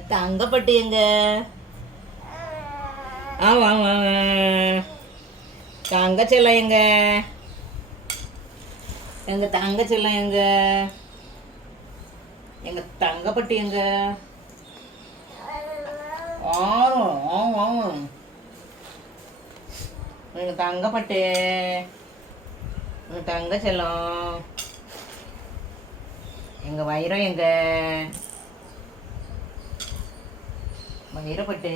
தங்கப்பட்டு எங்க? ஆமா ஆமா. தங்கச்செல்லம் எங்க? எங்க தங்கச்செல்லம் எங்க? எங்க தங்கப்பட்டு எங்க? ஆமாம் ஆமாம் ஆமாம். எங்க தங்கப்பட்டு, எங்க தங்கச்செல்லம், எங்க வைரம் எங்க? வைரப்பட்டு.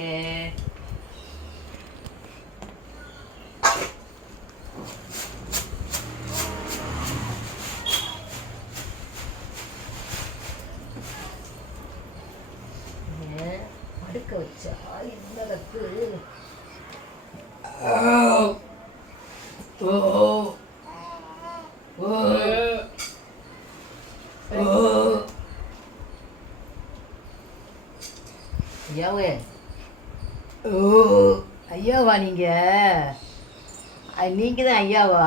படுக்க வச்சா எங்களுக்கு ஐயாவே, ஐயாவா நீங்க? நீங்க தான் ஐயாவா?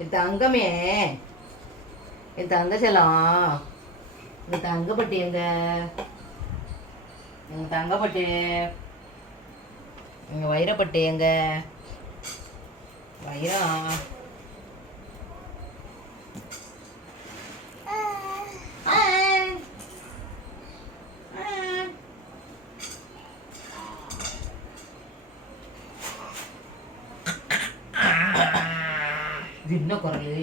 என் தங்கமே, என் தங்க செல்லம், எங்க தங்கப்பட்டி எங்க? எங்க தங்கப்பட்டி, எங்க வைரப்பட்டி எங்க? வைரம். என்ன குரல்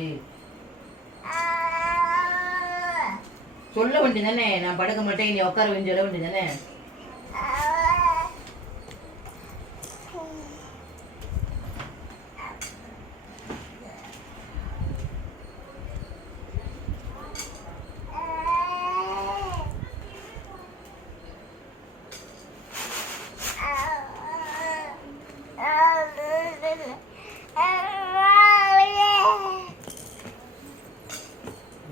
சொல்ல வேண்டியதானே? நான் படுக்க மாட்டேன், நீ உட்கார வேண்டிய சொல்ல வேண்டியதானே?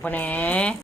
அப்பனே